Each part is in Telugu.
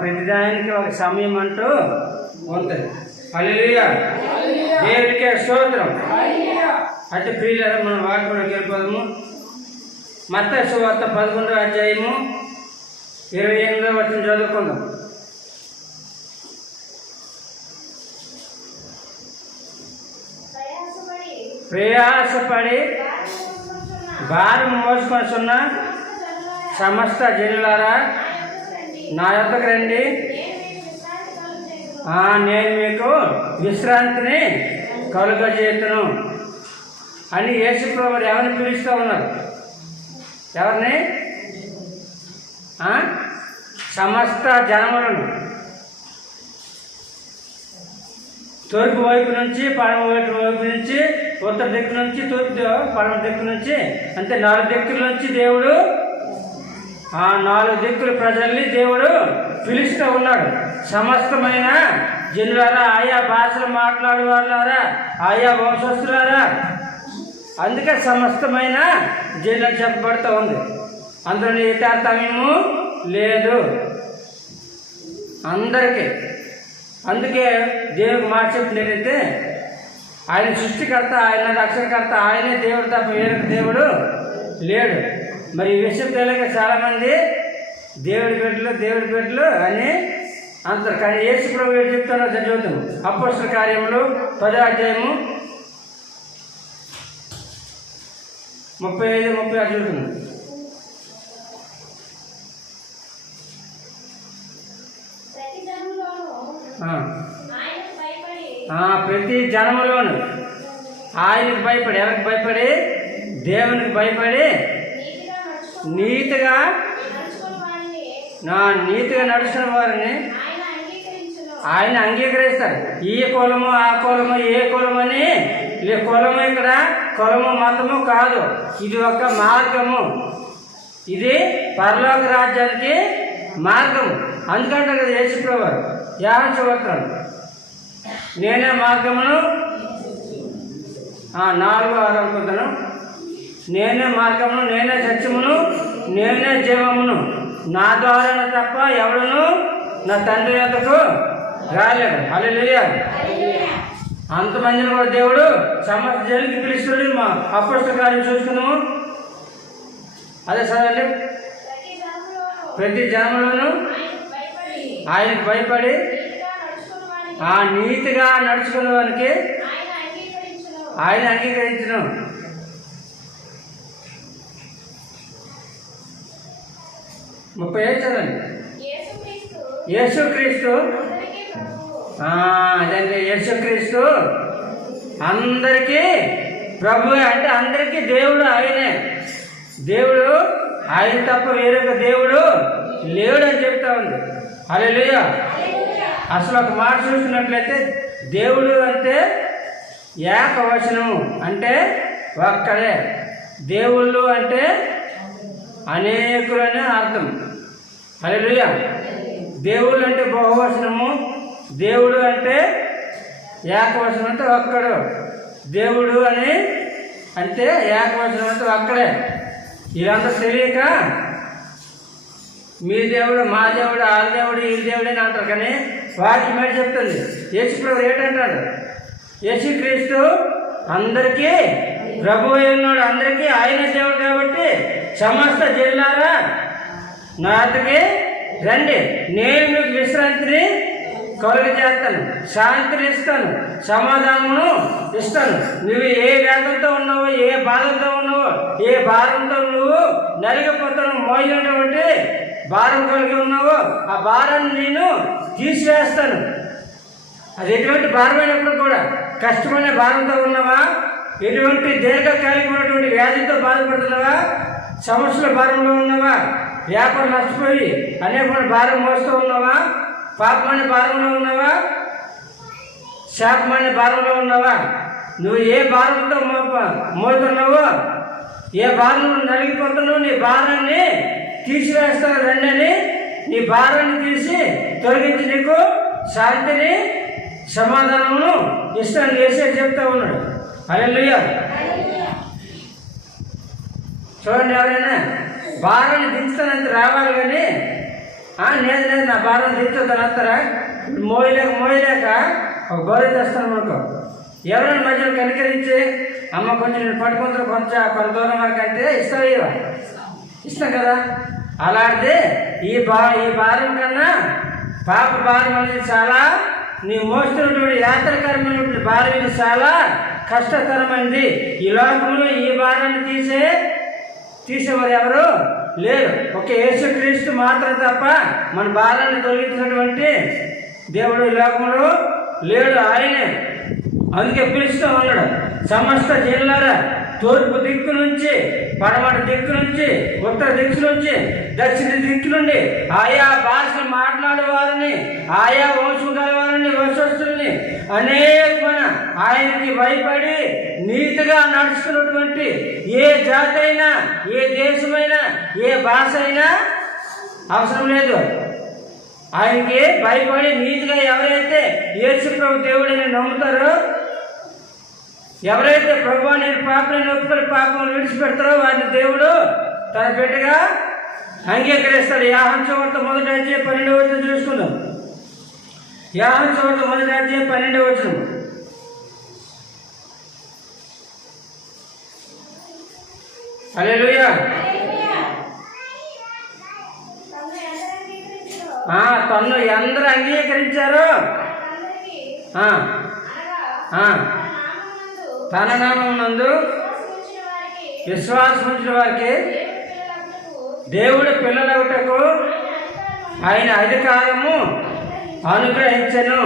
ప్రతిదానికి ఒక సమయం అంటూ ఉంటుంది. హల్లెలూయా, దేవుడికే స్తోత్రం. అయితే ప్రియులారా, మనం వాక్యంలోకి వెళ్ళిపోదాము. మత్తయి సువార్త 11వ అధ్యాయము 28వ వచనం చదువుకుందాం. ప్రయాసపడి భారం మోసుకొనిచున్న సమస్త జనులారా, నా యొద్దకు రండి, నేను మీకు విశ్రాంతిని కలుగజేతును అని యేసు ప్రభువు ఎవరిని పిలుస్తూ ఉన్నారు? ఎవరిని? సమస్త జనములను, తూర్పు వైపు నుంచి పడమ వైపు నుంచి, ఉత్తర దిక్కు నుంచి తూర్పు పడమ దిక్కు నుంచి, అంటే 4 దిక్కుల నుంచి దేవుడు 4 దిక్కుల ప్రజల్ని దేవుడు పిలుస్తూ ఉన్నాడు. సమస్తమైన జనులారా, ఆయా భాషలు మాట్లాడే వాళ్ళారా, ఆయా వంశస్థులారా, అందుకే సమస్తమైన జనులు చెప్పబడుతూ ఉంది. అందులో ఏ తారతమ్యము లేదు, అందరికీ. అందుకే దేవుడికి మాట చెప్పినట్టయితే, ఆయన సృష్టికర్త, ఆయన రక్షణకర్త, ఆయనే దేవుడు తప్ప వేరొక దేవుడు లేడు. మరి ఈ విషయం తెలియక చాలామంది దేవుడి బిడ్డలు అని అంటారు. కానీ యేసు ప్రభువు ఏం చెప్తారో చదువుతాం. అపోస్తల కార్యములు 10వ అధ్యాయము 35-36 చదువుతున్నాం. ప్రతి జనములోను ఆయనకు భయపడి, ఎవరికి భయపడి? దేవునికి భయపడి నీతిగా నడుచుకున్న వారిని ఆయన అంగీకరిస్తారు. ఈ కులము ఆ కులము ఏ కులమని కులము, ఇక్కడ కులము మతము కాదు, ఇది ఒక మార్గము, ఇది పరలోక రాజ్యానికి మార్గము. అందుకంటే కదా యేసు ప్రభువు యోహాను సువార్తలో నేనే మార్గమును 4:6 అనుకుంటాను. నేనే మార్గమును, నేనే సత్యమును, నేనే జీవమును, నా ద్వారా తప్ప ఎవడును నా తండ్రి యొద్దకు రాలేడు. హల్లెలూయా. అంతమందిని కూడా దేవుడు సమస్త జనులకి పిలుస్తాడు. మా అపోస్తల కార్యం చూసుకున్నాము. అదే చదవండి. ప్రతి జనములోను ఆయనకు భయపడి నీతిగా నడుచుకునే వారికి ఆయన అంగీకరించను. 35 చదవండి. యేసుక్రీస్తు, అదండి, యేసుక్రీస్తు అందరికీ ప్రభు, అంటే అందరికీ దేవుడు ఆయనే. దేవుడు ఆయన తప్ప వేరొక దేవుడు లేడు అని చెప్తా ఉంది. హల్లెలూయా. అసలు ఒక మాట చూసినట్లయితే దేవుడు అంటే ఏకవచనము, అంటే ఒక్కడే. దేవుళ్ళు అంటే అనేకులనే అర్థం. హల్లెలూయా. దేవుళ్ళు అంటే బహువచనము, దేవుడు అంటే ఏకవచనం, అంటే ఒక్కడు. దేవుడు అని అంటే ఏకవచనం, అంటే ఒక్కడే. ఇదంతా తెలియక మీ దేవుడు, మా దేవుడు, ఆ దేవుడు, ఈ దేవుడు అని అంటారు. కానీ వాక్యం మీద చెప్తుంది. యేసు ప్రభువు ఏంటంటాడు? యేసుక్రీస్తు అందరికీ ప్రభువు అయి ఉన్నాడు, అందరికీ ఆయన దేవుడు. కాబట్టి సమస్త జనులారా, నా వద్దకు రండి, నేను మీకు విశ్రాంతిని కలుగజేస్తాను, శాంతిని ఇస్తాను, సమాధానమును ఇస్తాను. నువ్వు ఏ వేదంతో ఉన్నావో, ఏ బాధంతో ఉన్నావో, ఏ భారంతో నువ్వు నలిగిపోతాను, మోయినటువంటి భారం కలిగి ఉన్నావో ఆ భారాన్ని నేను తీసివేస్తాను. అది ఎటువంటి భారమైనప్పుడు కూడా, కష్టమైన భారంతో ఉన్నావా, ఎటువంటి దీర్ఘకాలికమైనటువంటి వ్యాధితో బాధపడుతున్నావా, సమస్యల భారంలో ఉన్నావా, వ్యాపారం నష్టపోయి అనేకమైన భారం మోస్తూ ఉన్నావా, పాపమైన భారంలో ఉన్నావా, శాపమైన భారంలో ఉన్నావా, నువ్వు ఏ భారంతో మోతున్నావో, ఏ భారంలో నలిగిపోతున్నావో, నీ భారాన్ని తీసివేస్తాను రండి అని నీ భారాన్ని తీసి తొలగించి నీకు శాంతిని, సమాధానమును ఇస్తాను చేసే చెప్తా ఉన్నాడు. హల్లెలూయా. చూడండి, ఎవరైనా భారాన్ని దించుతానంత రావాలి, కానీ లేదు లేదు నా భారం తెచ్చుతాను అంటారా? మోయలేక ఒక గౌరవ తెస్తాను అనుకో. ఎవరైనా మధ్యలో కనికరించి అమ్మ కొంచెం నేను పట్టుకుంటాను కొంత దూరం వరకు అంటే ఇస్తావా? ఇవా ఇస్తాం కదా. అలాంటిది ఈ భారం కన్నా పాప భారం అనేది చాలా, నీ మోస్తున్నటువంటి యాత్రకరమైనటువంటి భారం ఇది చాలా కష్టతరమైనది. ఈ లోకంలో ఈ భారాన్ని తీసేవారు ఎవరు లేరు. ఒక యేసుక్రీస్తు మాత్రం తప్ప మన భారాన్ని తొలగించినటువంటి దేవుడు ఈ లోకంలో లేడు, ఆయనే. అందుకే పిలుస్తూ ఉన్నాడు, సమస్త జిల్లారా, తూర్పు దిక్కు నుంచి, పడమటి దిక్కు నుంచి, ఉత్తర దిక్కు నుంచి, దక్షిణ దిక్కు నుండి ఆయా భాషలు మాట్లాడే వారిని, ఆయా వంశం గల వారిని, వంశస్థుల్ని అనేకమైన ఆయనకి భయపడి నీతిగా నడుచుకున్నటువంటి ఏ జాతి అయినా, ఏ దేశమైనా, ఏ భాష అయినా అవసరం లేదు. ఆయనకి భయపడి నీతిగా ఎవరైతే యేసు ప్రభు దేవుడిని నమ్ముతారో, ఎవరైతే ప్రభు నేను పాపని ఒప్పుకొని పాపం విడిచిపెడతారో వారిని దేవుడు తన బిడ్డగా అంగీకరిస్తాడు. యోహాను సువార్త 1:12 చూసుకుందాం. యోహాను సువార్త 1:12. హల్లెలూయా. తన్ను ఎందరూ అంగీకరించారో తన నామమునందు విశ్వాసం ఉంచిన వారికి దేవుడు పిల్లలగుటకు ఆయన అధికారము అనుగ్రహించను.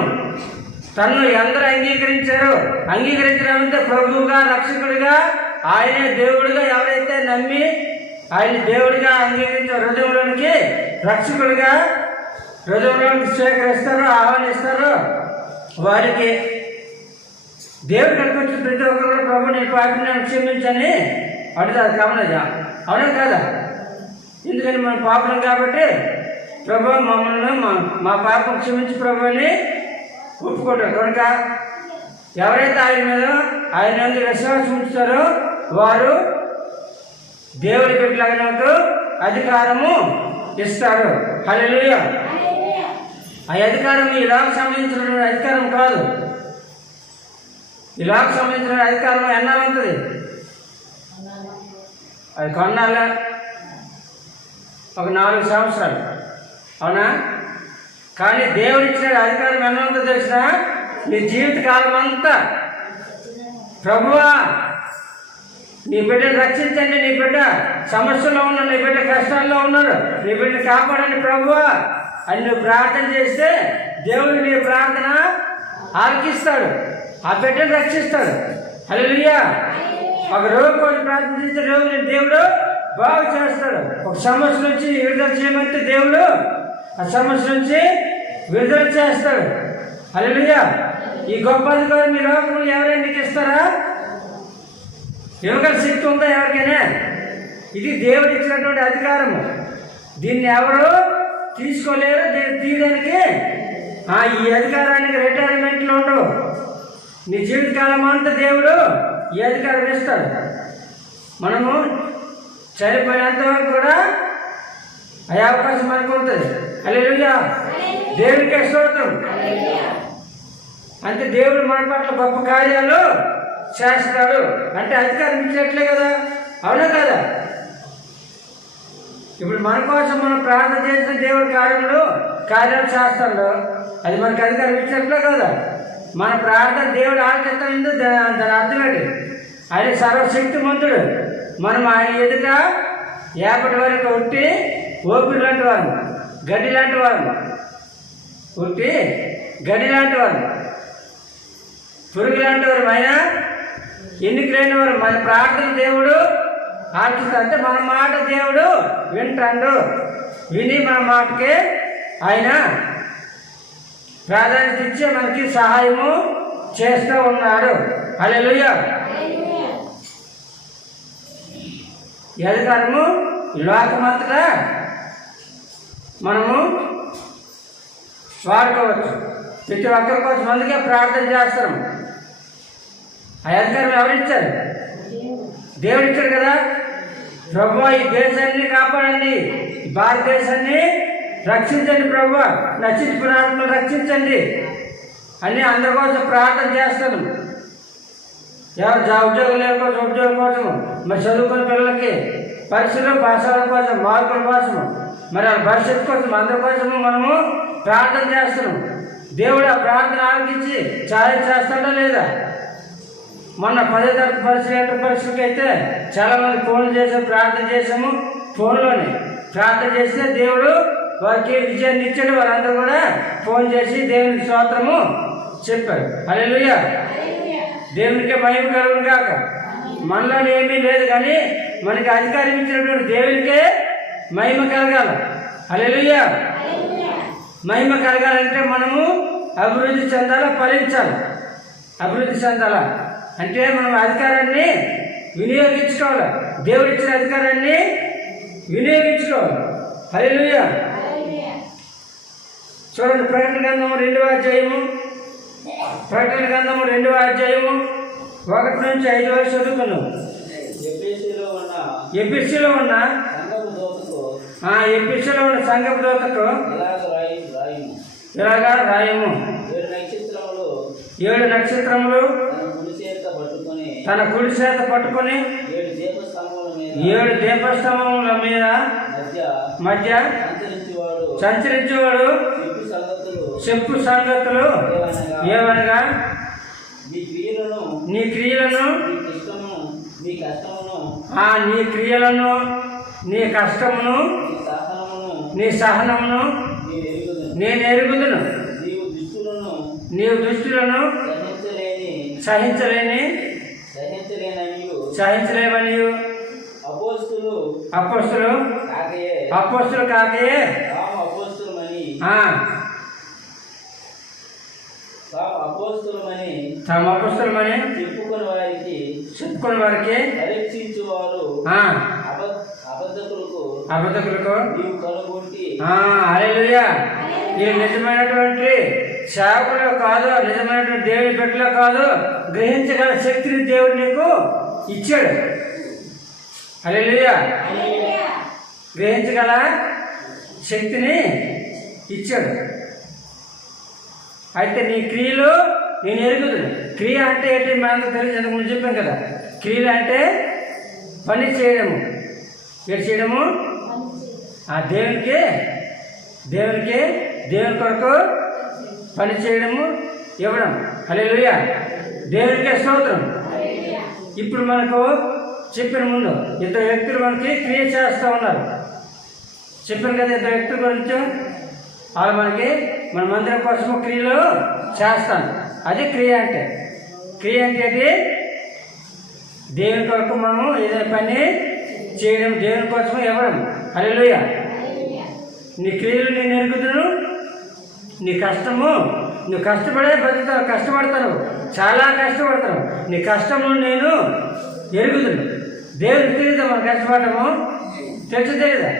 తన్ను ఎందరూ అంగీకరించడం ప్రభువుగా, రక్షకుడిగా, ఆయనే దేవుడిగా ఎవరైతే నమ్మి ఆయన దేవుడిగా అంగీకరించారు, హృదయంలోనికి రక్షకుడిగా హృదయంలోనికి స్వీకరిస్తారో, ఆహ్వానిస్తారో వారికి దేవుడి కనుక వచ్చి ప్రతి ఒక్కరు కూడా ప్రభు నీ పాపని క్షమించని అడుగుతారు. కమనజా అవునా కాదా? ఎందుకని మన పాపం కాబట్టి ప్రభు మమ్మల్ని మా పాపం క్షమించి ప్రభు అని ఒప్పుకుంటారు. కనుక ఎవరైతే ఆయన మీద ఆయన విశ్వాసం ఉంచుతారో వారు దేవుడి బిడ్డలైనట్టు అధికారము ఇస్తారు. హల్లెలూయా. ఆ అధికారం ఈ లోక సంబంధించిన అధికారం కాదు. ఈ లోక సంబంధించిన అధికారం ఎన్నాళ్ళుంటుంది? అది కొన్నాళ్ళ ఒక 4 సంవత్సరాలు, అవునా? కానీ దేవుడు ఇచ్చిన అధికారం ఎన్నంతో తెలిసిన నీ జీవితకాలం అంతా ప్రభువా నీ బిడ్డను రక్షించండి, నీ బిడ్డ సమస్యలో ఉన్నాడు, నీ బిడ్డ కష్టాల్లో ఉన్నాడు, నీ బిడ్డ కాపాడండి ప్రభువా అని నువ్వు ప్రార్థన చేస్తే దేవుడు నీ ప్రార్థన ఆలకిస్తాడు, ఆ బిడ్డను రక్షిస్తాడు. హల్లెలూయా. ఒక రోగి కోసం ప్రార్థించే రోగిని దేవుడు బాగు చేస్తాడు. ఒక సమస్య నుంచి విడుదల చేయమంటే దేవుడు ఆ సమస్య నుంచి విడుదల చేస్తాడు. హల్లెలూయా. ఈ గొప్ప అధికారం మీ లోకంలో ఎవరైనా నీకు ఇస్తారా? ఇవ్వగల శక్తి ఉందా ఎవరికైనా? ఇది దేవుడు ఇచ్చినటువంటి అధికారము. దీన్ని ఎవరు తీసుకోలేరు. దీన్ని తీయడానికి ఈ అధికారానికి రిటైర్మెంట్లు ఉండవు. నీ జీవితకాలం అంతా దేవుడు ఈ అధికారం ఇస్తాడు. మనము చనిపోయినంత వరకు కూడా ఆ అవకాశం మనకు ఉంటుంది. హల్లెలూయా. దేవుడికే స్తోత్రం. అంటే దేవుడు మన పట్ల గొప్ప కార్యాలు చేస్తాడు. అంటే అధికారం ఇచ్చినట్లే కదా, అవునా కదా? ఇప్పుడు మన కోసం మనం ప్రార్థన చేసిన దేవుడి కార్యాలు చేస్తాడు. అది మనకు అధికారం ఇచ్చినట్లే కదా. మన ప్రార్థన దేవుడు ఆలకిస్తాడు. దాని అర్థం ఏంటి? ఆయన సర్వశక్తిమంతుడు. మనం ఆయన ఎదుట ఏపటి వరకు ఉట్టి ఓపిరి లాంటి వారు, గడ్డి లాంటి వారు, ఉట్టి గడ్డి లాంటి వారు, పురుగు లాంటి వారు, ఆయన ఎన్నిక లేని వారు. మన ప్రార్థన దేవుడు ఆలకిస్తాడు. అంటే మన మాట దేవుడు వింటాడు. విని మన మాటకి ఆయన ప్రాధాన్యత ఇచ్చి మనకి సహాయము చేస్తూ ఉన్నాడు. హల్లెలూయా. ఈ అధికారము లోకమంతటా మనము వాడుకోవచ్చు. ప్రతి ఒక్కరి కోసం అందుకే ప్రార్థన చేస్తాం. ఆ అధికారం ఎవరిచ్చారు? దేవుడు ఇచ్చాడు కదా. ప్రభువా ఈ దేశాన్ని కాపాడండి, భారతదేశాన్ని రక్షించండి ప్రభువా, నశించిపోయిన ఆత్మలు రక్షించండి అని అందరి కోసం ప్రార్థన చేస్తాను. ఎవరు ఉద్యోగం లేకపోతే ఉద్యోగం కోసము, మరి చదువుకున్న పిల్లలకి పరీక్షలు పాస్ అవ్వడం కోసం, మార్కుల కోసము, మరి వాళ్ళ భవిష్యత్తు కోసం, అందరి కోసము మనము ప్రార్థన చేస్తున్నాం. దేవుడు ఆ ప్రార్థన ఆలకించి ఛాలెంజ్ చేస్తాడా లేదా? మొన్న 10వ తరగతి పరీక్షలు, ఇంటర్ పరీక్షలకి అయితే చాలామంది ఫోన్లు చేసాము, ప్రార్థన చేసాము. ఫోన్లోనే ప్రార్థన చేస్తే దేవుడు వారికి విజయాన్ని ఇచ్చాడు. వారందరూ కూడా ఫోన్ చేసి దేవునికి స్తోత్రము చెప్పారు. హల్లెలూయా, దేవునికే మహిమ కలుగును గాక. మనలోనే ఏమీ లేదు, కానీ మనకి అధికారం ఇచ్చినటువంటి దేవునికే మహిమ కలగాలి. హల్లెలూయా, మహిమ కలగాలంటే మనము అభివృద్ధి చెందాలా, ఫలించాలి. అభివృద్ధి చెందాలా అంటే మనం అధికారాన్ని వినియోగించుకోవాలి. దేవుడు ఇచ్చిన అధికారాన్ని వినియోగించుకోవాలి. హల్లెలూయా. చూడండి, ప్రకటన గ్రంథము 2వ అధ్యాయము, ప్రకటన గ్రంథము 2వ అధ్యాయము 1 నుంచి 5 వరకు చదువుకున్నాం. ఎపిసిలో ఉన్న సంఘపు దూతకు ఇలాగా రాయము. 7 నక్షత్రములు తన కుడి చేత పట్టుకొని 7 దీపస్తంభముల మీద మధ్య సంచరించేవాడు చెప్పు సంగతులు ఏమనగా, నీ క్రియలను, నీ క్రియలను, నీ కష్టమును, నీ సహనమును నేను ఎరుగుదును. నీవు దుష్టులను సహించలేవని అపోస్తులు కాకయే తమ అపోస్తులమని చెప్పుకుని వారికి అబద్ధకులకు హల్లెలూయా. ఈ నిజమైనటువంటి సేవకులు కాదు, నిజమైనటువంటి దేవుని బిడ్డలో కాదు, గ్రహించగల శక్తిని దేవుడు నీకు ఇచ్చాడు. హల్లెలూయా, గ్రహించగల శక్తిని ఇచ్చాడు. అయితే నీ క్రియలు నేను ఎరుగుతుంది. క్రియ అంటే ఏంటి మనంతా తెలియదు, ముందు చెప్పాం కదా. క్రియలు అంటే పని చేయడము. ఏం చేయడము? దేవుని కొరకు పని చేయడము, ఇవ్వడం. హల్లెలూయా, దేవునికే స్తోత్రం. ఇప్పుడు మనకు చెప్పిన ముందు 2 వ్యక్తులు మనకి క్రియ చేస్తూ ఉన్నారు. చెప్పాను కదా 2 వ్యక్తుల గురించి. వాళ్ళు మనకి మన మందిరం కోసము క్రియలు చేస్తాను. అది క్రియ అంటే. క్రియ అంటే ఏంటి? దేవుని కొరకు మనము ఏదైనా పని చేయడం, దేవుని కోసం ఇవ్వడం. హల్లెలూయా. నీ క్రియలు నేను ఎరుగుదును, నీ కష్టము, నువ్వు కష్టపడే బతుకుతావు, కష్టపడతావు, చాలా కష్టపడతావు. నీ కష్టము నేను ఎరుగుదును. దేవునికి తెలియదా మనం కష్టపడము? తెలియదా?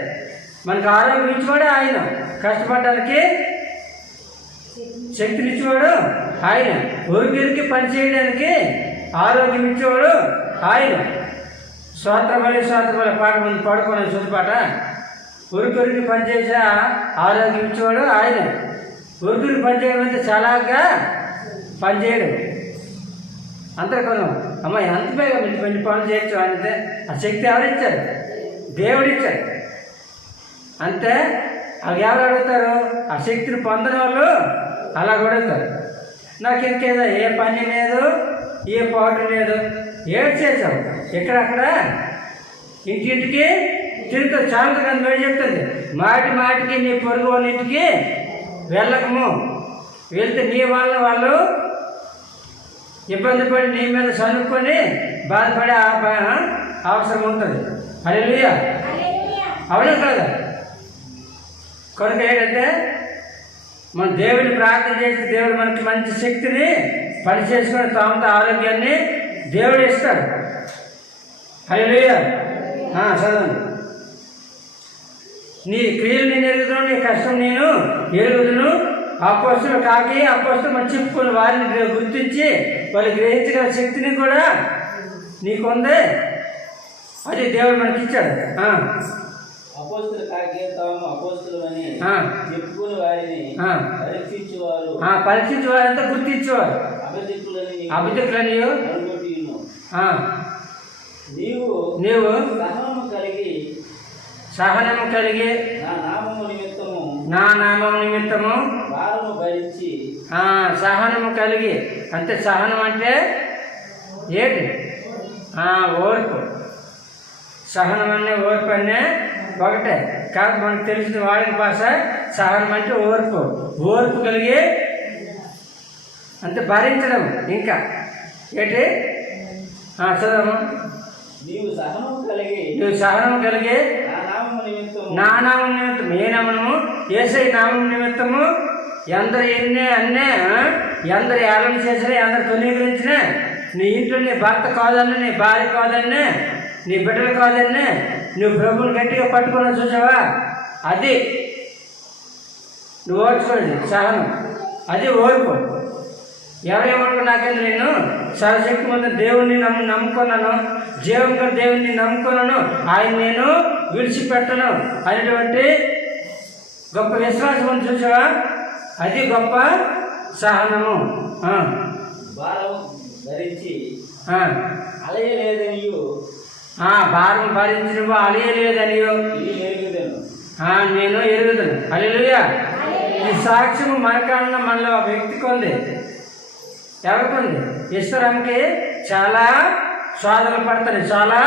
మనకు ఆరోగ్యం ఇచ్చేవాడు ఆయన, కష్టపడడానికి శక్తినిచ్చేవాడు ఆయన, ఊరికి పని చేయడానికి ఆరోగ్యం ఇచ్చేవాడు ఆయన. స్వాతంత్రబలి పాట ముందు పాడుకోవాలి చుట్టుపాట. ఊరికి పనిచేసే ఆరోగ్యం ఇచ్చేవాడు ఆయన. ఊరికి పని చేయడం అంటే చాలాగా పనిచేయడం. అంతేకాదు అమ్మ ఎంత బేగా మంచి పనులు చేయొచ్చు అంటే ఆ శక్తి ఎవరిచ్చారు? దేవుడిచ్చారు. అంతే. అవి ఎవరు అడుగుతారు? ఆ శక్తిని పొందని వాళ్ళు అలా అడుగుతారు. నాకు ఇంకేదో ఏ పని లేదు, ఏ పాటు లేదు, ఏడు చేసావు ఎక్కడక్కడ ఇంటింటికి తిరుగుతావు. చాలా కానీ వేడి చెప్తుంది, మాటికి నీ పొరుగు వాళ్ళ ఇంటికి వెళ్ళకము. వెళ్తే నీ వల్ల వాళ్ళు ఇబ్బంది పడి నీ మీద చనుక్కొని బాధపడే అవసరం ఉంటుంది. హల్లెలూయా, అవునా కాదా? కనుక ఏంటంటే మన దేవుడిని ప్రార్థన చేసి దేవుడు మనకి మంచి శక్తిని పని చేసుకుని తామంతో ఆరోగ్యాన్ని దేవుడు ఇస్తాడు. హల్లెలూయా. చదవండి. నీ క్రియలు నేను ఎరుగుదును, నీ కష్టం నేను ఎరుగుదును. అపోస్తులు కాకి అపోస్తులు మనం చెప్పుకుని వారిని గుర్తించి వాళ్ళు గ్రహించగల శక్తిని కూడా నీకుంది. అది దేవుడు మనకి ఇచ్చాడు. అపోస్తుల కాకే తాము అపోస్తులమని చెప్పుకుని వారిని పరీక్షించేవారు పరీక్షించేవారంతా గుర్తించేవారు అభిజిక్కులని నీవు సహనము కలిగి నా నామము నిమిత్తము సహనము కలిగి అంటే సహనం అంటే ఏంటి? ఓర్పు. సహనం అనే ఓర్పు అనే ఒకటే కాదు, మనకు తెలిసిన వాడికి భాష సహనం అంటే ఓర్పు. ఓర్పు కలిగి అంటే భరించడం. ఇంకా ఏంటి? చదవము. నీవు సహనము కలిగి నా నామం నిమిత్తం, ఏ నామము? యేసయ్య నామం నిమిత్తము ఎందరు ఎందరు ఏళన చేసినా, ఎందరు తొలగించినా, నీ ఇంట్లో నీ భర్త కాదన్నా, నీ భార్య కాదన్నా, నీ బిడ్డలు కాదన్నా, నువ్వు ప్రభువుని గట్టిగా పట్టుకున్నా చూసావా, అది నువ్వు ఓర్చుకోండి సహనం. అది ఓర్పు. ఎవరేమనుకో నాకేంద్ర, నేను సర్వశక్తి ముందు దేవుణ్ణి నమ్ముకున్నాను, జీవంగా దేవుణ్ణి నమ్ముకున్నాను, ఆయన నేను విడిచిపెట్టను అనేటువంటి గొప్ప విశ్వాసం ఉంది చూసావా, అది గొప్ప సహనము. భారం భరించి నువ్వు అలయలేదనియో నేను ఎరుగుదను. హల్లెలూయా. ఈ సాక్ష్యము మనకన్నా మనలో ఒక వ్యక్తికి ఉంది. ఎవరికి? ఈశ్వరంకి చాలా శోధనలు పడతాయి, చాలా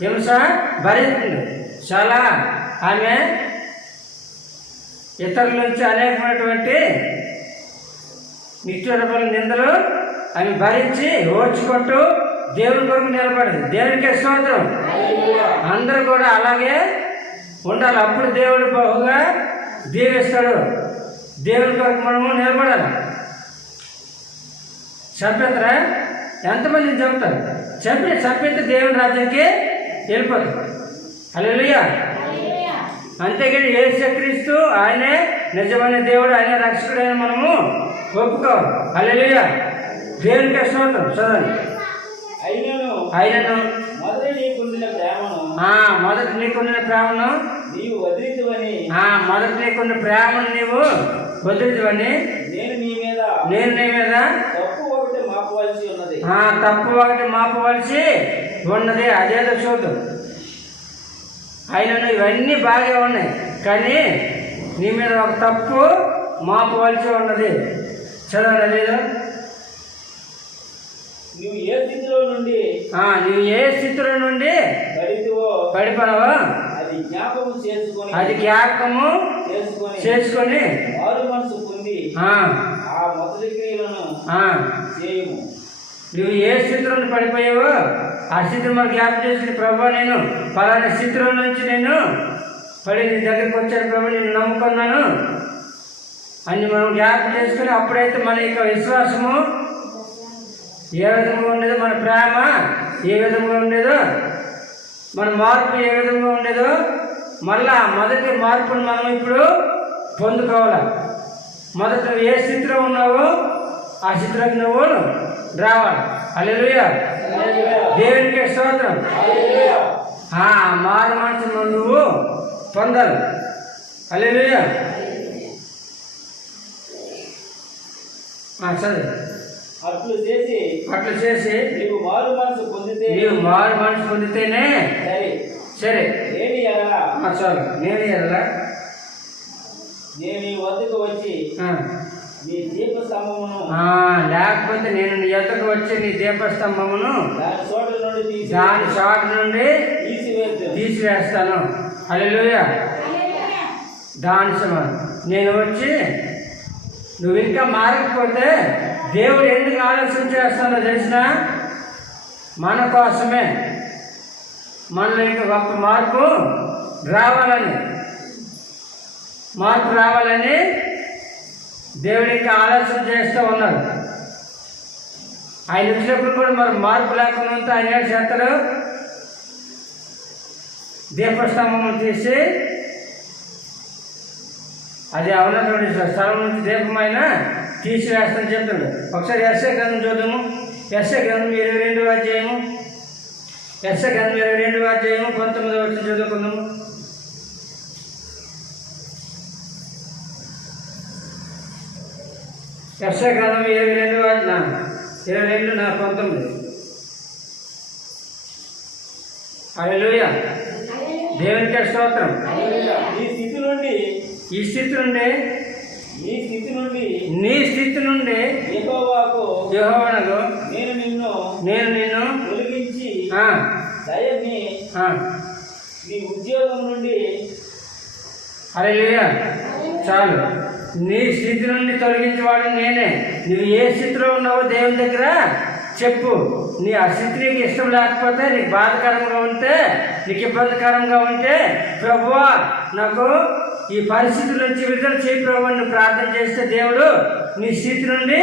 హింస భరిస్తుంది, చాలా ఆమె ఇతరుల నుంచి అనేకమైనటువంటి నిష్ఠూరమైన నిందలు ఆమె భరించి ఓర్చుకుంటూ దేవుని కొరకు నిలబడింది. దేవునికే స్తోత్రం. అందరూ కూడా అలాగే ఉండాలి, అప్పుడు దేవుడు బహుగా దీవిస్తాడు. దేవుని కొరకు మనము నిలబడాలి. చంపేతరా? ఎంతమందిని చంపుతారు? చంపితే దేవుని రాజ్యానికి వెళ్ళిపోతారు. హల్లెలూయా. అంతేగాని యేసుక్రీస్తు ఆయనే నిజమైన దేవుడు, ఆయన రక్షకుడైన మనము ఒప్పుకోవాలి. హల్లెలూయా. దేవునికి స్తోత్రం. చదవండి. అయినను మొదట నీకుండిన ప్రేమను నీవు వదిలితువని, మొదట నీకున్న ప్రేమను నీవు వదిలితువని నేను నీ మీద తప్పు ఒకటి మాపవలసి ఉన్నది. అదేదో చూద్దాం. అయినను ఇవన్నీ బాగా ఉన్నాయి, కానీ నీ మీద ఒక తప్పు మాపవలసి ఉన్నది. చదవండి. అదేదో నువ్వు ఏ స్థితిలో నుండి పడిపోయావో అది జ్ఞాపకము చేసుకొని నువ్వు ఏ స్థితిలో పడిపోయావో ఆ స్థితిని మనం జ్ఞాపకం చేసుకుని, ప్రభు నేను పలానా స్థితిలో నుంచి నేను పడి నీ దగ్గరికి వచ్చాను ప్రభు, నేను నమ్ముకున్నాను అని మనం జ్ఞాపకం చేసుకుని, అప్పుడైతే మన యొక్క విశ్వాసము ఏ విధంగా ఉండేదో, మన ప్రేమ ఏ విధంగా ఉండేదో, మన మార్పు ఏ విధంగా ఉండేదో, మళ్ళా మొదటి మార్పును మనం ఇప్పుడు పొందుకోవాలి. మొదట ఏ స్థితిలో ఉన్నావో ఆ స్థితిలోకి నువ్వు రావాలి. హల్లెలూయా. దేవునికి స్తోత్రం. మారు మనసును నువ్వు పొందాలి. హల్లెలూయా. సరే. అట్లు చేసి నీవు మారు మనసు పొందితేనే సరే. చాలు. నేను నీ వద్దకు వచ్చి నీ దీపస్తంభమును, లేకపోతే నేను నీ ఎద్దకు వచ్చి నీ దీపస్తంభమును దాని చోట నుండి తీసివేస్తాను. హల్లెలూయా. దాని నేను వచ్చి నువ్వు ఇంకా మారకపోతే దేవుడు ఎందుకు ఆలోచన చేస్తానో తెలిసిన మన కోసమే, మనలో ఇంకా గొప్ప మార్పు రావాలని దేవుడు ఇంకా ఆలోచన చేస్తూ ఉన్నారు. ఆయన వచ్చినప్పుడు కూడా మరి మార్పు లేకుండా ఆయన ఏం చేస్తాడు? దీపస్తంభం తీసి అది ఉన్నటువంటి స్థలం నుంచి దీపమైన తీసివేస్తాను చెప్తాడు. ఒకసారి యెషయా గ్రంథం చూద్దాము. యెషయా గ్రంథం 22వ అధ్యాయము. యెషయా గ్రంథం 22వ అధ్యాయము 19వ వచనం చదువుకుందాము. యెషయా గ్రంథం 22:19. హల్లెలూయా. దేవునికి స్తోత్రం. ఈ స్థితి నుండి ఈ స్థితి నుండి నీ స్థితి నుండి యెహోవాకు నేను నిన్ను తొలగించి దయని నీ ఉద్యోగం నుండి. హల్లెలూయా. చాలు. నీ స్థితి నుండి తొలగించేవాడు నేనే. నువ్వు ఏ స్థితిలో ఉన్నావో దేవుని దగ్గర చెప్పు. నీ ఆ స్థితి నీకు ఇష్టం లేకపోతే, నీకు బాధకరంగా ఉంటే, నీకు ఇబ్బందికరంగా ఉంటే, ప్రభువా నాకు ఈ పరిస్థితి నుంచి విడుదల చేయి ప్రభు నువ్వు ప్రార్థన చేస్తే దేవుడు నీ స్థితి నుండి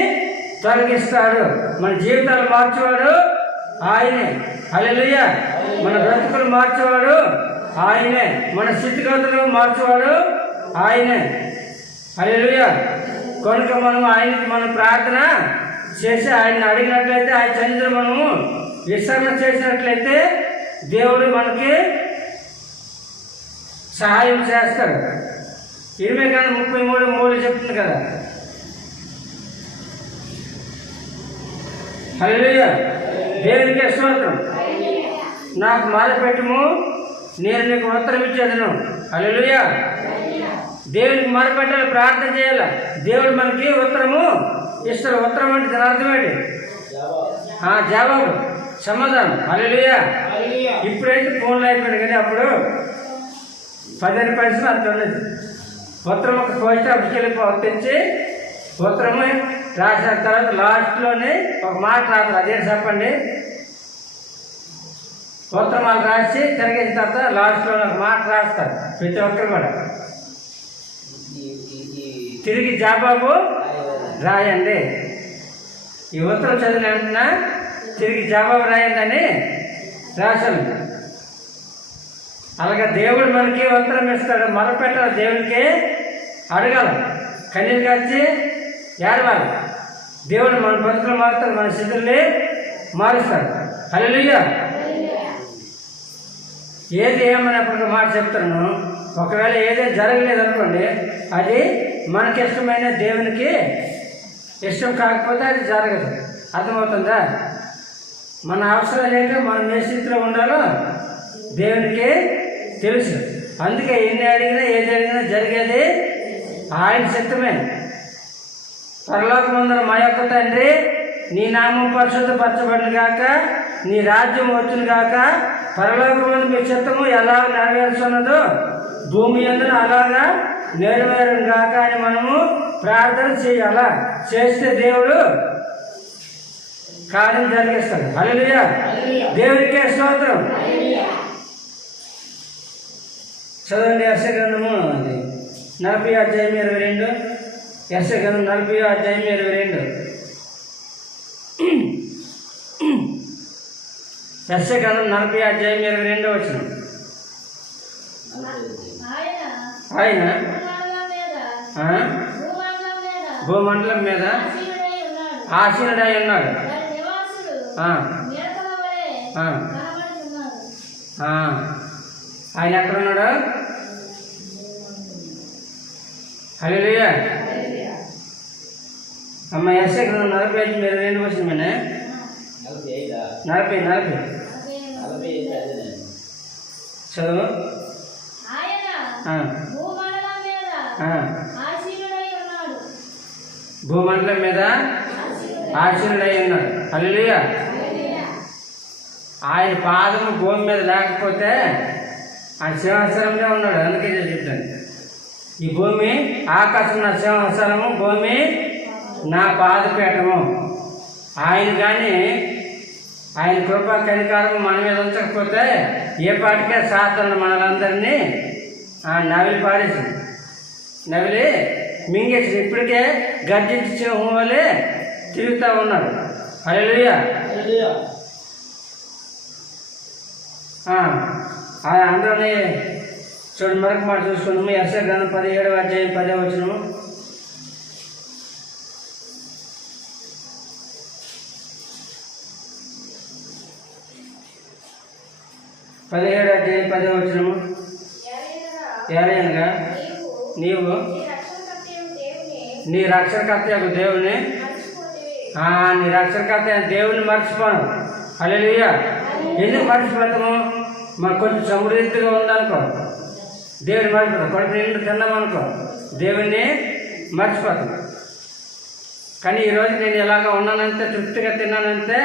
తొలగిస్తాడు. మన జీవితాలు మార్చేవాడు ఆయనే. హల్లెలూయా. మన బ్రతుకులు మార్చేవాడు ఆయనే. మన స్థితిగతులు మార్చేవాడు ఆయనే. హల్లెలూయా. కనుక ఆయనకి మనం ప్రార్థన చేసి ఆయన్ని అడిగినట్లయితే, ఆయన సన్నిధిలో మనము విస్తరణ చేసినట్లయితే దేవుడు మనకి సహాయం చేస్తాడు. 20:33 చెప్తుంది కదా. హల్లెలూయా. దేవునికి స్తోత్రం. నాకు మొరపెట్టుము, నేను నీకు ఉత్తరం ఇచ్చేదను. హల్లెలూయా. దేవునికి మొరపెట్టాలి, ప్రార్థన చేయాలి. దేవుడు మనకి ఉత్తరము ఇస్తాడు. ఉత్తరం అంటే దాని అర్థం ఏంటి? జవాబు, సమాధానం. హల్లెలూయా. ఇప్పుడైతే ఫోన్లో అయిపోయాడు, కానీ అప్పుడు 15 పైసలు అంత ఉన్నది. ఉత్తరం ఒక పోస్ట్ ఆఫీస్కి వెళ్ళి తెచ్చి ఉత్తరము రాసిన తర్వాత లాస్ట్లోనే ఒక మాట రాస్తారు. అదేంటి చెప్పండి? ఉత్తరం వాళ్ళు రాసి తిరిగేసిన తర్వాత లాస్ట్లో ఒక మాట రాస్తారు ప్రతి ఒక్కరు కూడా. తిరిగి జవాబు రాయండి. ఈ ఉత్తరం చదివిన వెంటనే తిరిగి జవాబు రాయండి అని రాశాను. అలాగే దేవుడు మనకి ఉత్తరం ఇస్తాడు. మొరపెట్టాలి, దేవునికి అడగాలి, కన్నీరు కాచి ఏడవాలి. దేవుడు మన బతుకులు మారుతాడు, మన స్థితుల్ని మారుస్తాడు. హల్లెలూయా. ఏది ఏమన్నప్పుడు మాట చెప్తాను. ఒకవేళ ఏదైనా జరగలేదు అనుకోండి, అది మనకి ఇష్టమైన దేవునికి ఇష్టం కాకపోతే అది జరగదు. అర్థమవుతుందా? మన అవసరాలు ఏంటో మనం ఏ స్థితిలో ఉండాలో దేవునికి తెలుసు. అందుకే ఎన్ని అడిగినా ఏది అడిగినా జరిగేది ఆయన చిత్తమే. పరలోకమందున మా యొక్క తండ్రి, నీ నామం పరిశుద్ధపరచబడును గాక, నీ రాజ్యం వచ్చును గాక, పరలోకమందు మీ చిత్తము ఎలా నెరవేరుస్తున్నదో భూమి యందున అలాగా నెరవేరును గాక అని మనము ప్రార్థన చేయాలా. చేస్తే దేవుడు కార్యం జరిగిస్తాడు. హల్లెలూయా. దేవునికే స్తోత్రం. చదవండి. యెషయా గ్రంథము 40:22. యెషయా గ్రంథం 40:22. యెషయా గ్రంథం 40:22 వచ్చిన. ఆయన భూమండలం మీద ఆసీనుడై ఉన్నాడు. ఆయన ఎక్కడ ఉన్నాడు? హల్లెలూయా. అమ్మ యెషయా గ్రంథం 40:22 వచ్చిన. 40 చదువు. భూమండలం మీద ఆసీనుడై ఉన్నాడు. హల్లెలూయా. ఆయన పాదము భూమి మీద లేకపోతే ఆయన సింహాసనంలో ఉన్నాడు. అందుకే చెప్తాను, ఈ భూమి ఆకాశం నా సింహాసనము, భూమి నా పాదపీఠము. ఆయన కానీ ఆయన కృపా కనికారము మన మీద ఉంచకపోతే ఏ పాటికే సాతాను మనలందరినీ నవిలి పారేసి నవిలి మింగేసి ఇప్పటికే గర్జించి సింహం వలె తిరుగుతూ ఉన్నారు. హల్లెలూయా. అందులోనే చూడండి, మరొక మాట చూసుకున్నాము. యెషయా గ్రంథం 17:10. 17:10. ఏలయనగా నీవు నీ రక్షణకర్త యొక్క దేవుని నీ రక్షణకర్త దేవుని మర్చిపోను. హల్లెలూయా. ఎందుకు మర్చిపోతాము? మనకు కొంచెం సమృద్ధిగా ఉందనుకో దేవుని మర్చిపోతాం. కొడుకు నీళ్ళు తిన్నామనుకో దేవుణ్ణి మర్చిపోతాం. కానీ ఈరోజు నేను ఇలాగ ఉన్నానంటే, తృప్తిగా తిన్నానంటే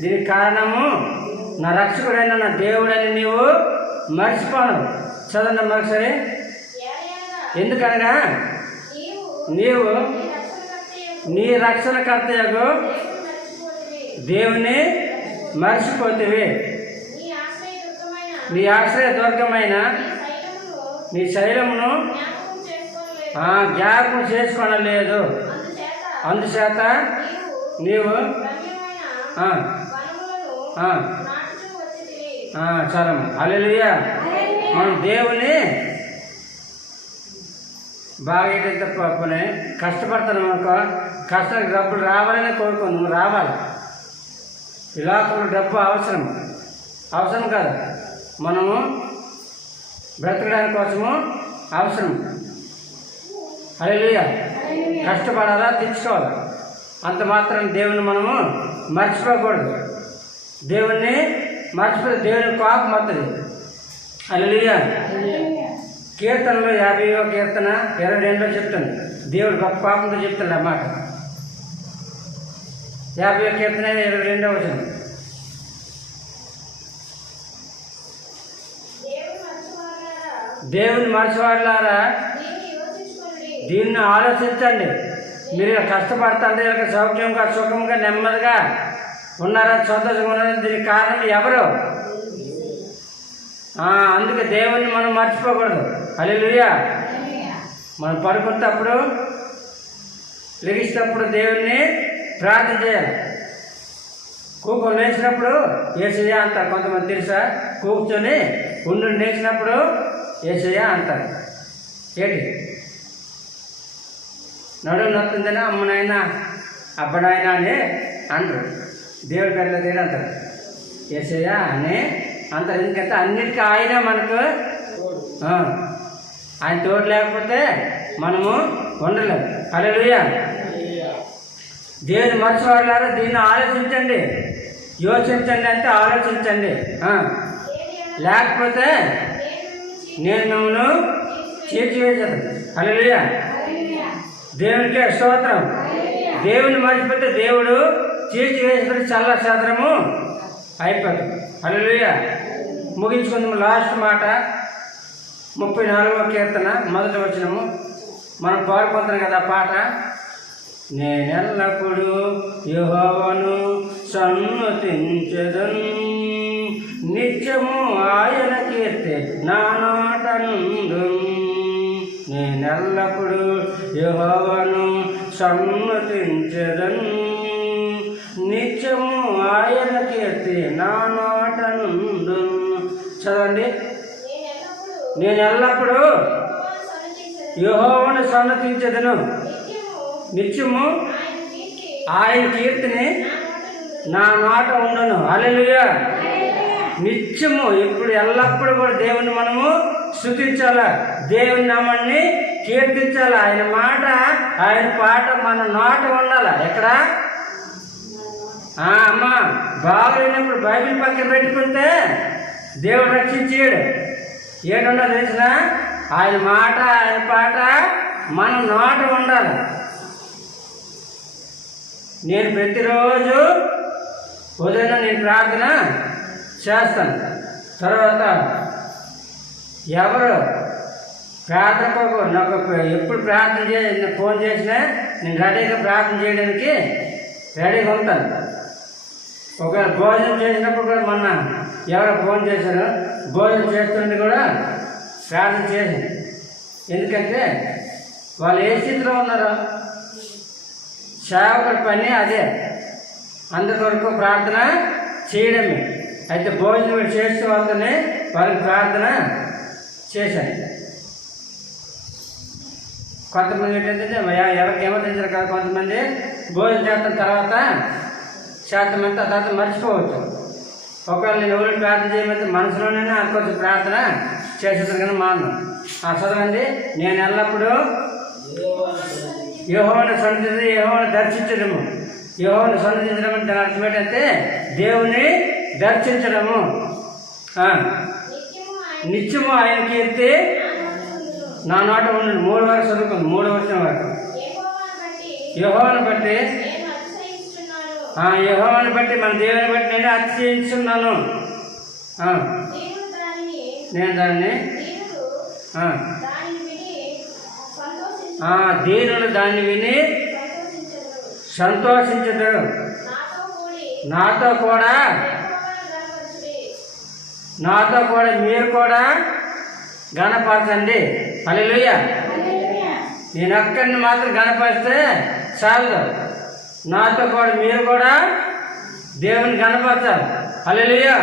దీనికి కారణము నా రక్షకుడైన నా దేవుడని నీవు మర్చిపోను. చదవండి మరొకసారి. ఎందుకనగా నీవు నీ రక్షణకర్తయగు దేవుని మర్చిపోతివి. నీ ఆశ్రయ దుర్గమైన నీ శైలమును జ్ఞాపకం చేసుకోనలేదు. అందుచేత నీవు చాలా హల్లెలూయా. మనం దేవుని బాగా ఏంటంటే పని కష్టపడతాను అనుకో, కష్టానికి డబ్బులు రావాలనే కోరుకోను. నువ్వు రావాలి. ఈ లోకంలో డబ్బు అవసరం కాదు, మనము బ్రతకడానికి కోసము అవసరం. హల్లెలూయా. కష్టపడాలా, తెచ్చుకోవాలి. అంత మాత్రం దేవుని మనము మర్చిపోకూడదు. దేవుణ్ణి మర్చిపోతే దేవుని కోపం వస్తుంది. హల్లెలూయా. కీర్తనలో 50వ కీర్తన 22లో చెప్తాను. దేవుడు గొప్ప పాపంతో చెప్తాడు అన్నమాట. 50వ కీర్తన 22వ వచనం. దేవుని మర్చివారులారా దీన్ని ఆలోచించండి. మీరు కష్టపడుతుంటే సౌఖ్యంగా సుఖంగా నెమ్మదిగా ఉన్నారా, సంతోషంగా ఉన్నారా, దీనికి కారణం ఎవరు? అందుకే దేవుణ్ణి మనం మర్చిపోకూడదు. హల్లెలూయా. మనం పడుకునేటప్పుడు లెగిసేటప్పుడు దేవుణ్ణి ప్రార్థన చేయాలి. కూకుని లేచినప్పుడు యేసయ్యా అంటారు. కొంతమంది తెలుసా, కూర్చొని ఉండి లేచినప్పుడు యేసయ్యా అంటారు. ఏంటి నడుము నొత్తుందని అమ్మనైనా అబ్బనాయన అని అంటారు. దేవుడి పేర్లో దేవుడు అంటారు. యేసయ్యా అని అంటారు. ఎందుకంటే అన్నిటికీ ఆయన మనకు ఆయన తోడు లేకపోతే మనము ఉండలేము. హల్లెలూయా. దేవుని మర్చివారులారా దీన్ని ఆలోచించండి, యోచించండి అంటే ఆలోచించండి. లేకపోతే నేను మిమ్మల్ని చీల్చివేసేది. హల్లెలూయా. దేవునికే స్తోత్రం. దేవుని మర్చిపోతే దేవుడు చీల్చివేసేది చల్ల సదరము అయిపోతుంది. హల్లెలూయా. ముగించుకుందాము. లాస్ట్ మాట 34వ కీర్తన 1వ వచనము. మనం పాడుకుంటున్నాం కదా పాట. నేనెల్లప్పుడు యెహోవాను సన్నుతించెదను, నిత్యము ఆయన కీర్తి నా నోట నుండును. నేనెల్లప్పుడు యెహోవాను సన్నుతించెదను, నిత్యము ఆయన కీర్తి నా నోట నుండును. చదవండి. నేను ఎల్లప్పుడూ యెహోవాను సన్నతించెదను, నిత్యము ఆయన కీర్తిని నా నోట ఉండును. హల్లెలూయా. నిత్యము ఇప్పుడు ఎల్లప్పుడూ కూడా దేవుని మనము స్తుతించాలా, దేవుని నామాన్ని కీర్తించాలా. ఆయన మాట, ఆయన పాట మన నోట ఉండాలా. ఎక్కడ అమ్మా బాగులేనప్పుడు బైబిల్ పక్కన పెట్టుకుంటే దేవుడు రక్షించాడు. ఏడున్నా తెలిసిన ఆయన మాట, ఆయన పాట మన నోట ఉండాలి. నేను ప్రతిరోజు ఉదయం నేను ప్రార్థన చేస్తాను. తర్వాత ఎవరు ప్రార్థనకు నాకు ఎప్పుడు ప్రార్థన చేసి ఫోన్ చేసినా నేను రెడీగా ప్రార్థన చేయడానికి రెడీగా ఉంటాను. ఒకవేళ భోజనం చేసినప్పుడు కూడా మొన్న ఎవరో ఫోన్ చేశారు, భోజనం చేస్తుంటే కూడా ప్రార్థన చేసింది. ఎందుకంటే వాళ్ళు ఏ స్థితిలో ఉన్నారో సేవకుడి పని అదే, అందరి వరకు ప్రార్థన చేయడమే. అయితే భోజనం చేస్తూ వాళ్ళని వాళ్ళకి ప్రార్థన చేశాను. కొంతమంది ఏంటంటే ఎవరికి ఎమర్జెన్సీ కాదు, కొంతమంది భోజనం చేస్తున్న తర్వాత శాతమంతా తర్వాత మర్చిపోవచ్చు. ఒకవేళ నేను ఎవరిని ప్రార్థన చేయమంటే మనసులోనే కొంచెం ప్రార్థన చేసేది కానీ మాను. చదవండి. నేను ఎల్లప్పుడూ యెహోవాను సన్నిధించడం, యెహోవాను దర్శించడము. యెహోవాను సన్నిధించడం అంటే దాని అర్థం ఏంటంటే దేవుని దర్శించడము. నిత్యము ఆయన కీర్తి నా నోట ఉండండి. 3 వరకు చదువుకుంది, 3 వచనం వరకు. యెహోవాను బట్టి యెహోవాను బట్టి మన దేవుని బట్టి నేను అతిశయించున్నాను. నేను దాన్ని దీనులు దాన్ని విని సంతోషించడు. నాతో కూడా మీరు కూడా గణపరచండి. హల్లెలూయా. నేను ఒక్కడిని మాత్రం గణపరిస్తే చాలు. నాతో కూడా మీరు కూడా దేవుని గణపరచాలి. హల్లెలూయా.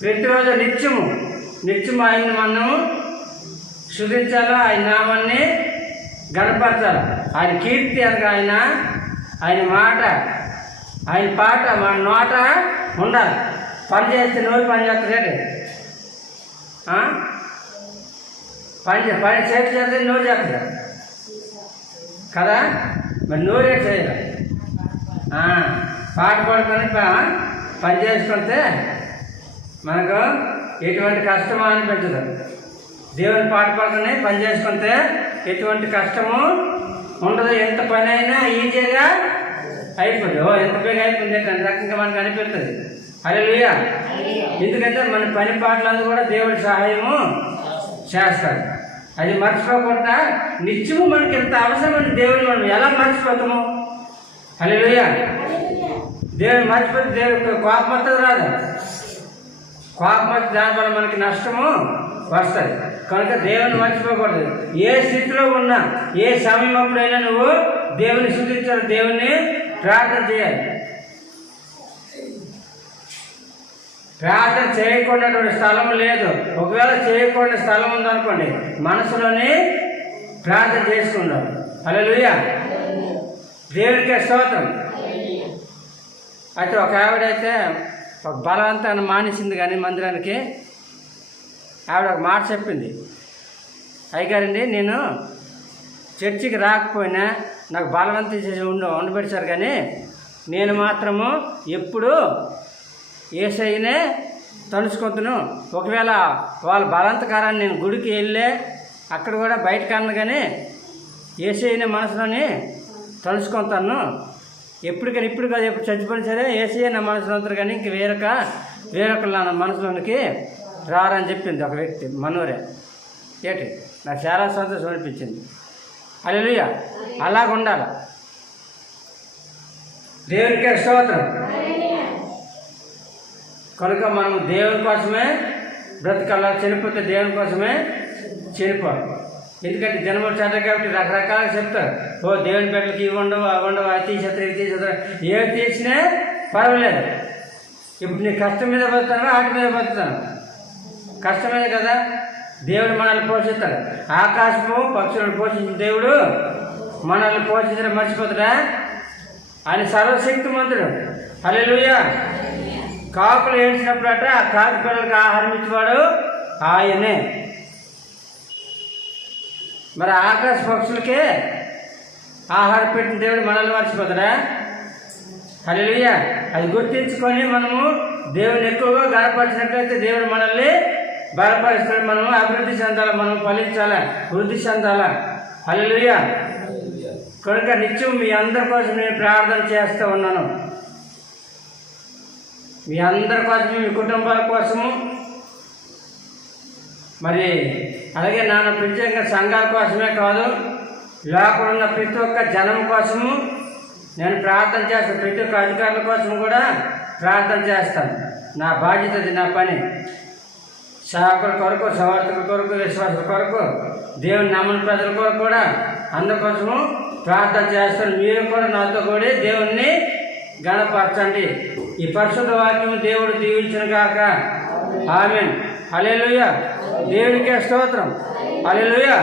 ప్రతిరోజు నిత్యము ఆయన్ని మనము స్తుతించాలి, ఆయన నామాన్ని గణపరచాలి. ఆయన కీర్తి అనగా ఆయన మాట, ఆయన పాట మన నోట ఉండాలి. పని చేస్తే నోరు పని చేస్తాడు. పని చేతి చేస్తే నోరు చేస్తాడు కదా. మరి నోరే చేయాలి. పాట పాడుకొని పని చేసుకుంటే మనకు ఎటువంటి కష్టమో అనిపించదు. దేవుని పాట పాడుకొని పని చేసుకుంటే ఎటువంటి కష్టము ఉండదు. ఎంత పని అయినా ఈజీగా అయిపోతుంది. ఎంత బేగా అయిపోయింది అనే రకంగా మనకు అనిపిస్తుంది. హల్లెలూయా. ఎందుకంటే మన పని పాటలందు కూడా దేవుడి సహాయము చేస్తాడు. అది మర్చిపోకుండా నిత్యము మనకి ఎంత అవసరమైన దేవుని మనం ఎలా మర్చిపోతాము? హల్లెలూయా. దేవుని మర్చిపోతే దేవుడికి కోపం వస్తుంది రాదు. కోపం వచ్చి దానివల్ల మనకి నష్టము వస్తుంది. కనుక దేవుని మర్చిపోకూడదు. ఏ స్థితిలో ఉన్నా, ఏ సమయం అప్పుడైనా నువ్వు దేవుని స్తుతించాలి, దేవుని ప్రార్థన చేయాలి. ప్రార్థన చేయకుండా స్థలం లేదు. ఒకవేళ చేయకుండా స్థలం ఉందనుకోండి, మనసులోనే ప్రార్థన చేసుకుందాం. హల్లెలూయా. దేవునికి స్తోత్రం. అయితే ఒక ఆవిడైతే ఒక బలవంతాన్ని మానేసింది, కానీ మందిరానికి ఆవిడ ఒక మాట చెప్పింది. అయ్యగారండి, నేను చర్చికి రాకపోయినా నాకు బలవంతం చేసి ఉండబెట్టారు, కానీ నేను మాత్రము ఎప్పుడు యేసయ్యనే తలుచుకుంటును. ఒకవేళ వాళ్ళ బలవంతకారాన్ని నేను గుడికి వెళ్ళే అక్కడ కూడా బయటకు అన్న, కానీ యేసయ్యనే మనసులోని తలుచుకుంటాను. ఎప్పటికైనా ఇప్పుడు కాదు, ఎప్పుడు చచ్చిపోయినా సరే యేసయ్య నా మనసులో ఉంటారు, కానీ ఇంక వేరొకరు నా మనసులోనికి రారని చెప్పింది ఒక వ్యక్తి, మనోరే. ఏంటి నాకు చాలా సంతోషం అనిపించింది. హల్లెలూయా. అలాగ ఉండాలి. దేవునికే స్తోత్రం. కనుక మనం దేవుని కోసమే బ్రతకాల. చనిపోతే దేవుని కోసమే చనిపోవాలి. ఎందుకంటే జన్మలు చెడ్డ కాబట్టి రకరకాలుగా చెప్తారు. దేవుని బిడ్డలకి ఇవి ఉండవు, అవి ఉండవు, అది తీసేస్తారు, ఇది తీసేస్తారు. ఏవి తీసినా పర్వాలేదు. ఇప్పుడు నీ కష్టం మీద బతుకుతాను, ఆటి మీద బతుకుతాను. కష్టమే కదా. దేవుడు మనల్ని పోషిస్తాడు. ఆకాశము పక్షులను పోషించిన దేవుడు మనల్ని పోషించడం మర్చిపోతాడా? ఆయన సర్వశక్తిమంతుడు. హల్లెలూయా. కాకులు ఏడ్చినప్పుడట ఆ కాకి పిల్లలకు ఆహారం ఇచ్చేవాడు ఆయనే. మరి ఆకాశ పక్షులకే ఆహారం పెట్టిన దేవుడు మనల్ని మర్చిపోతాడా? హల్లెలూయా. అది గుర్తించుకొని మనము దేవుని ఎక్కువగా గణపరిచినట్లయితే దేవుడు మనల్ని బలపరుస్తాడు. మనము అభివృద్ధి చెందాలి, మనం ఫలించాలా, వృద్ధి చెందాలా. హల్లెలూయా. కనుక నిత్యం మీ అందరి కోసం నేను ప్రార్థన చేస్తూ ఉన్నాను. మీ అందరి కోసము, మీ కుటుంబాల కోసము, మరి అలాగే నాన్న ప్రత్యేకంగా సంఘాల కోసమే కాదు, లోపల ఉన్న ప్రతి ఒక్క జనం కోసము నేను ప్రార్థన చేస్తాను. ప్రతి ఒక్క అధికారుల కోసం కూడా ప్రార్థన చేస్తాను. నా బాధ్యత, అది నా పని. సేవకుల కొరకు, సహోదరుల కొరకు, విశ్వాసుల కొరకు, దేవుని నమ్మని ప్రజల కొరకు కూడా అందరి కోసము ప్రార్థన చేస్తాను. మీరు కూడా నాతో కూడా దేవుణ్ణి గణపరచండి. ఈ పరిశుద్ధ వాక్యము దేవుడు దీవించును గాక. ఆమేన్. హల్లెలూయా. దేవునికే స్తోత్రం. హల్లెలూయా.